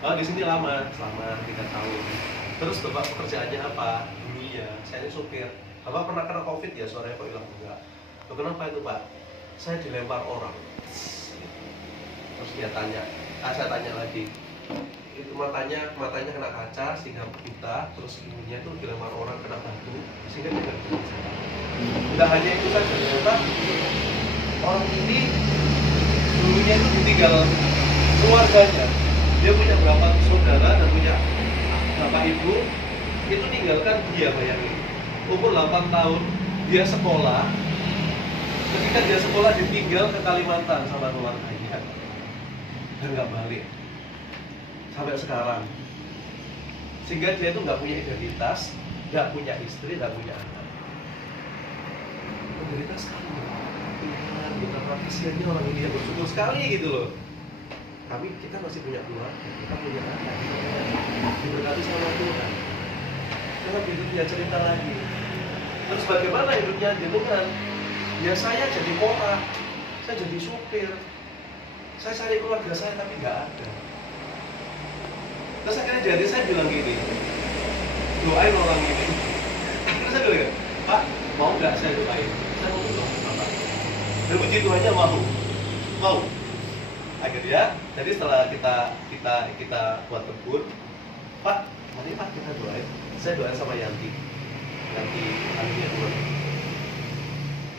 Oh di sini lama, selama 3 tahun. Terus bapak pekerjaannya apa? Dulunya, saya ini supir. Bapak pernah kena COVID ya? Suaranya kok hilang enggak? Loh, kenapa itu pak? Saya dilempar orang. Terus dia tanya, saya tanya lagi. Itu matanya kena kaca sehingga buta, terus ibunya itu dilempar orang kena batu sehingga dia nggak bisa bicara. Tidak hanya itu saja, ternyata orang ini dulunya itu ditinggal keluarganya. Dia punya berapa saudara dan punya bapak ibu, itu tinggalkan dia, bayangin. Umur 8 tahun, dia sekolah. Ketika dia sekolah ditinggal ke Kalimantan sama keluarganya dan nggak balik sampai sekarang. Sehingga dia itu nggak punya identitas, nggak punya istri, nggak punya anak. Menderita sekali. Betapa kasihannya orang ini, yang bersyukur sekali gitu loh. Tapi kita masih punya keluarga, kita punya anak, diberkati sama Tuhan. Karena hidupnya cerita lagi. Terus bagaimana hidupnya jenengan? Ya saya jadi orang, saya jadi supir, saya cari keluarga saya tapi nggak ada. Terus akhirnya jadi saya bilang gini, doain orang ini. Akhirnya saya bilang, Pak, mau nggak saya doain? Saya mau doain Bapak. Dan puji Tuhannya mau. Akhirnya, jadi setelah kita buat kebun, Pak, mari Pak kita doain. Saya doain sama Yanti anunya Tuhan.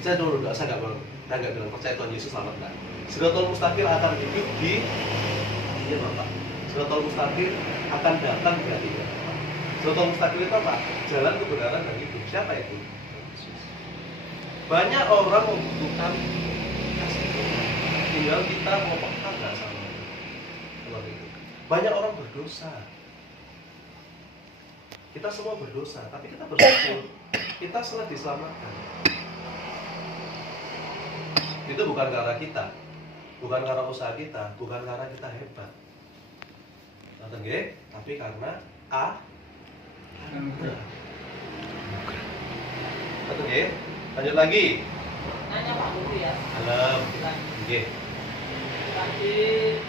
Saya dulu doa, saya nggak bilang percaya Tuhan Yesus selamatkan. Siratul Mustaqim akan hidup di hatinya Bapak. Siratul Mustaqim akan datang di hatinya Bapak. Siratul Mustaqim itu apa? Jalan kebenaran dan hidup. Siapa itu? Banyak orang membutuhkan kasih Tuhan. Tinggal kita mau peka nggak sama itu. Banyak orang berdosa. Kita semua berdosa, tapi kita bersyukur. Kita telah diselamatkan. Itu bukan karena kita, bukan karena usaha kita, bukan karena kita hebat. Tapi karena anugerah. Lanjut lagi. Nanya Pak Guru ya. Alam. Nggih. Tadi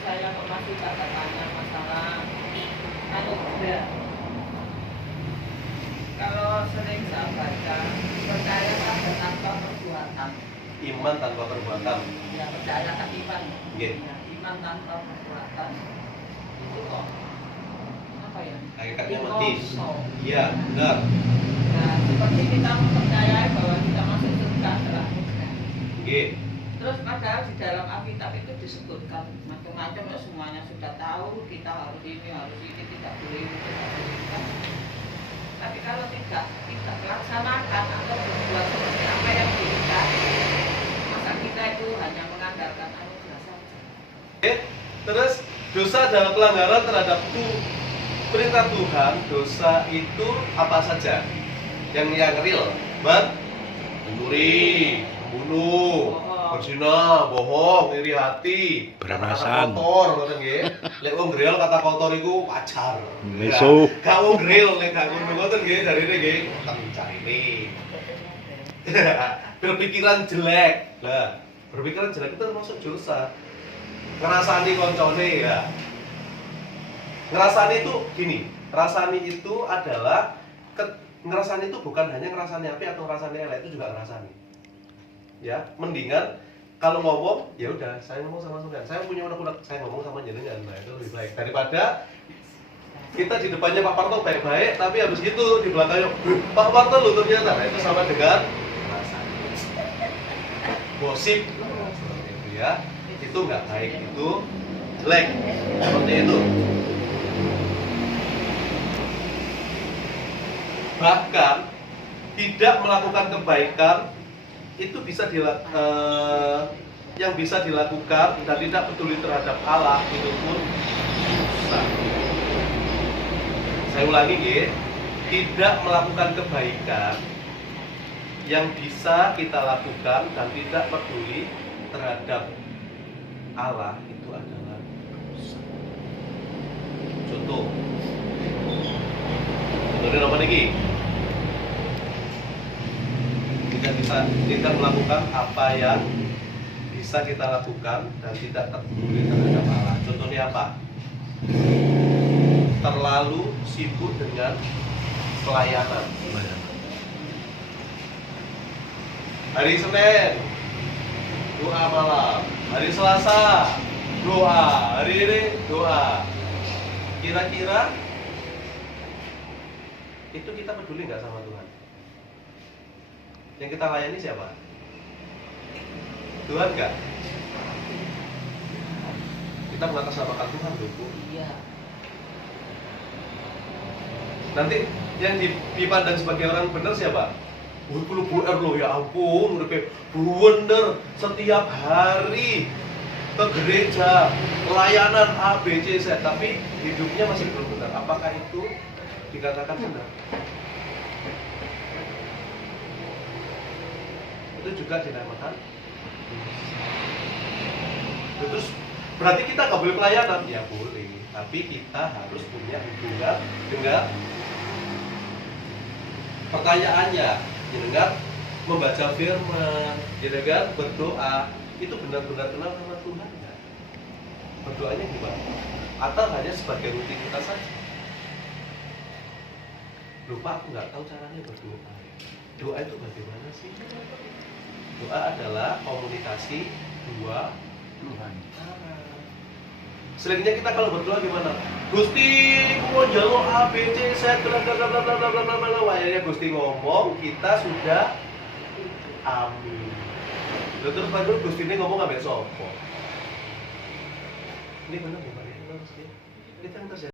saya masih tanya masalah anugerah. Kalau sering saya baca, percaya tanpa perbuatan. Iman tanpa perbuatan. Ya, percaya tak iman. Nggih. Ya, iman tanpa perbuatan. Itu kok apa ya? Hakikatnya mati. Iya, Nah, benar. nah, seperti kita mempercayai bahwa kita masuk surga adalah anugerah. Nggih. Terus padahal di dalam Alkitab itu disebutkan macam-macam, ya semuanya sudah tahu, kita harus ini, tidak boleh ini, tidak boleh itu. Tapi kalau tidak kita laksanakan atau berbuat seperti apa yang diinginkan, maka kita itu hanya mengandalkan anugerah saja. Terus dosa adalah pelanggaran terhadap perintah Tuhan. Dosa itu apa saja? Yang real, mencuri, membunuh, berzina, bohong, iri hati, beramasan, kotor, ngoten nggih. Lek wong grill kata kotor iku pacar. Meso. Gak wong grill lek gak ngono ngoten nggih, darine nggih carine. Berpikiran jelek. Lah, berpikiran jelek itu termasuk dosa. Ngerasani koncone ya. Ngerasani itu gini, ngerasani itu adalah ngerasani itu bukan hanya ngerasani api atau ngerasani elek, itu juga ngerasani. Ya, mendingan kalau ngomong, ya udah, saya ngomong sama Tuhan. Saya punya unek-unek, saya ngomong sama jenengan, nah itu lebih baik daripada kita di depannya Pak Parto baik-baik, tapi habis gitu di belakangnya Pak Parto lu ternyata, nah, itu sama dengan gosip, seperti itu ya. Itu nggak baik, itu jelek, seperti itu. Bahkan tidak melakukan kebaikan itu bisa yang bisa dilakukan dan tidak peduli terhadap Allah itu pun dosa. Saya ulangi ya, tidak melakukan kebaikan yang bisa kita lakukan dan tidak peduli terhadap Allah itu adalah dosa. Contoh, contohnya apa lagi? Kita melakukan apa yang bisa kita lakukan dan tidak peduli terhadap Allah. Contohnya apa? terlalu sibuk dengan pelayanan. Hari Senin doa malam, hari Selasa doa, hari ini doa. Kira-kira itu kita peduli nggak sama Tuhan? Yang kita layani siapa? Tuhan nggak? Kita mengatasnamakan Tuhan, Bu. Iya. Nanti yang dipandang sebagai orang benar siapa? Bu R loh, ya ampun, udah kayak bener setiap hari ke gereja, pelayanan A, B, C, Z, tapi hidupnya masih belum benar. Apakah itu dikatakan benar? Itu juga dinamakan. Terus berarti kita nggak boleh pelayanan? Ya boleh, tapi kita harus punya hubungan dengan pertanyaannya, dengan membaca firman, dengan berdoa, itu benar-benar kenal sama Tuhan nggak? Berdoanya gimana? Atau hanya sebagai rutin kita saja? Lupa, aku nggak tahu caranya berdoa. Doa itu bagaimana sih? Doa adalah komunikasi dua Tuhan. Selanjutnya kita kalau berdoa gimana? Gusti, mau jalur A, B, C, Z, bla bla bla bla bla bla bla bla. Akhirnya Gusti ngomong, kita sudah amin. Terus baru Gusti ini ngomong ambil sopo. Ini benar bukan? Ini yang terjadi.